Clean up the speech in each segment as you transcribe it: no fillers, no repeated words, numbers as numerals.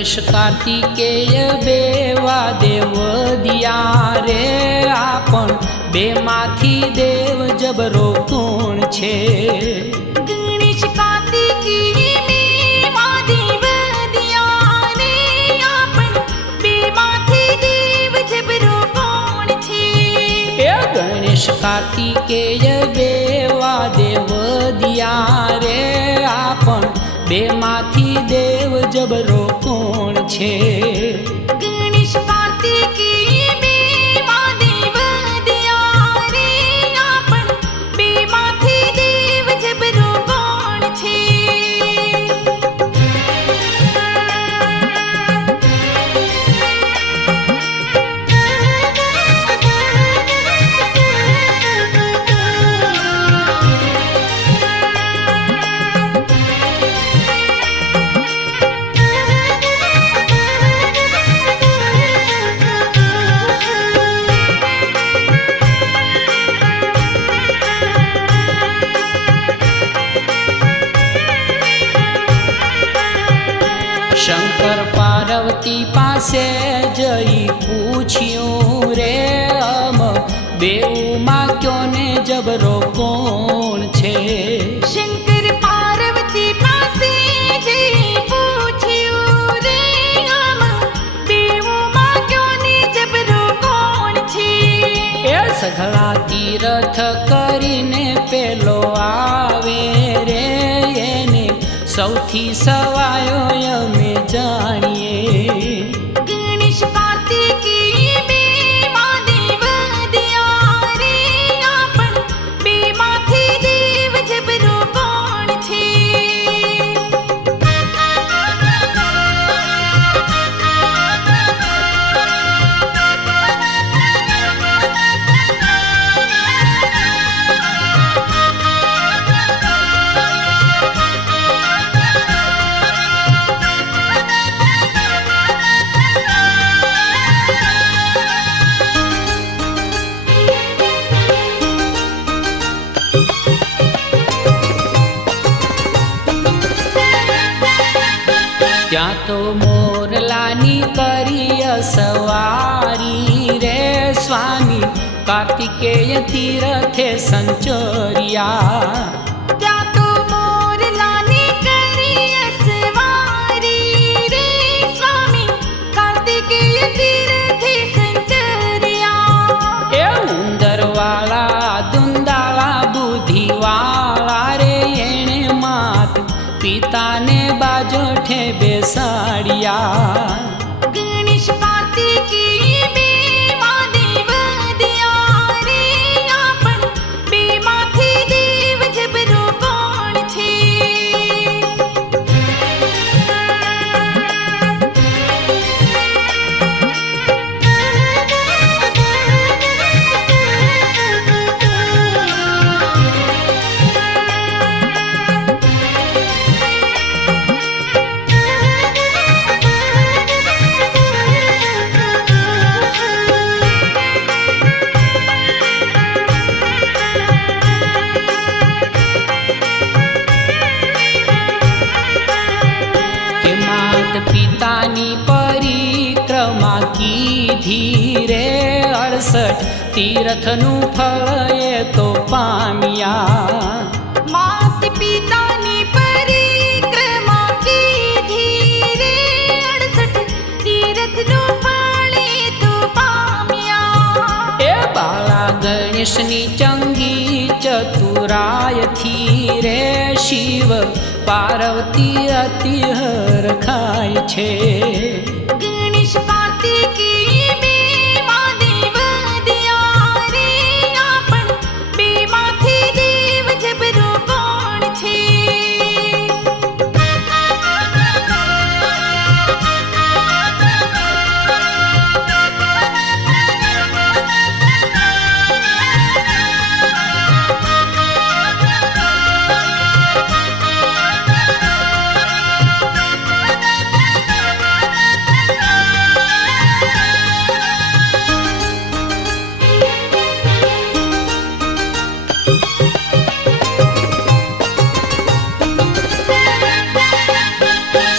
गणेश कार्तिकेय बेवा देव दिया रे आपण बेमाथी देव जबरो कोण छे। गणेश कार्तिकेय बेवा देव दिया रे आपण बेमाथी देव जबरो कोण छे। गणेश कार्तिकेय बेवा देव दिया रे आपण बेमाथी देव जबरो कोण छे। गणेश कार्तिकेय बेवा देव दिया रे आपण बेमाथी देव जबरो कोण छे। शंकर पार्वती पासे जई पूछ्યું रे अम बेउमा क्यों ने जबरो कोण छे। शंकर पार्वती पासे जई पूछ्યું रे अम बेउमा क्यों ने जबरो कोण छे। सघळा तीरथ करीने पेलो आवे रे एने सौथी सवायो यमे जाणीए। गणेश कार्तिकेय बेवा देव दिया रे आपण बेमाथी देव जबरो कोण छे। त्या तो मोरलानी करी सवारी रे स्वामी कार्तिकेय तीरथे संचरिया। त्या तो मोरलानी करी सवारी रे स्वामी कार्तिकेय तीरथे संचरिया। उंदरवाला दुंदाला बुद्धिवाला रे एणे मात पिता ने बाजोठे बेसाड़िया। गणेश कार्तिकेय बेवा देव दिया रे आपण बेमाथी देव जबरो कोण छे। पितानी परिक्रमा की धीरे 68 तीर्थनु फल ये तो पामिया। मात पितानी परिक्रमा की धीरे 68 तीर्थनु फल ये तो पामिया। बाला गणेशनी चंगी चतुराय थी रे शिव पार्वती अति हर खाय छे। गणेश कार्तिकेय बेवा देव दिया रे आपण बेमाथी देव जबरो कोण छे।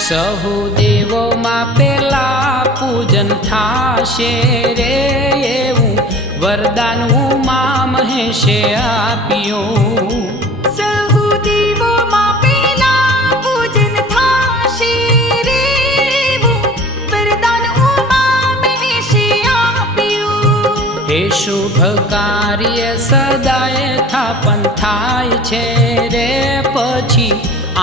सहु देवो मापे પૂજન થાશે રે એવું વરદાન ઉમા મહેશે આપ્યું. સહુ દેવોમાં પેલા પૂજન થાશે રે એવું વરદાન ઉમા મહેશે આપ્યું. હે શુભ કાર્ય સદાય થાપન થાય છે રે પછી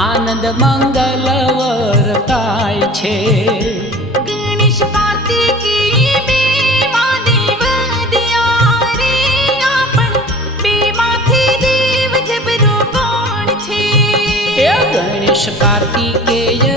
આનંદ મંગલ વર્તાય છે. ગણેશ કાર્તિકી બે મહાદેવ દિયા રે આપણ બેમાંથી દેવ જબરો કોણ છે. એ ગણેશ કાર્તિકેય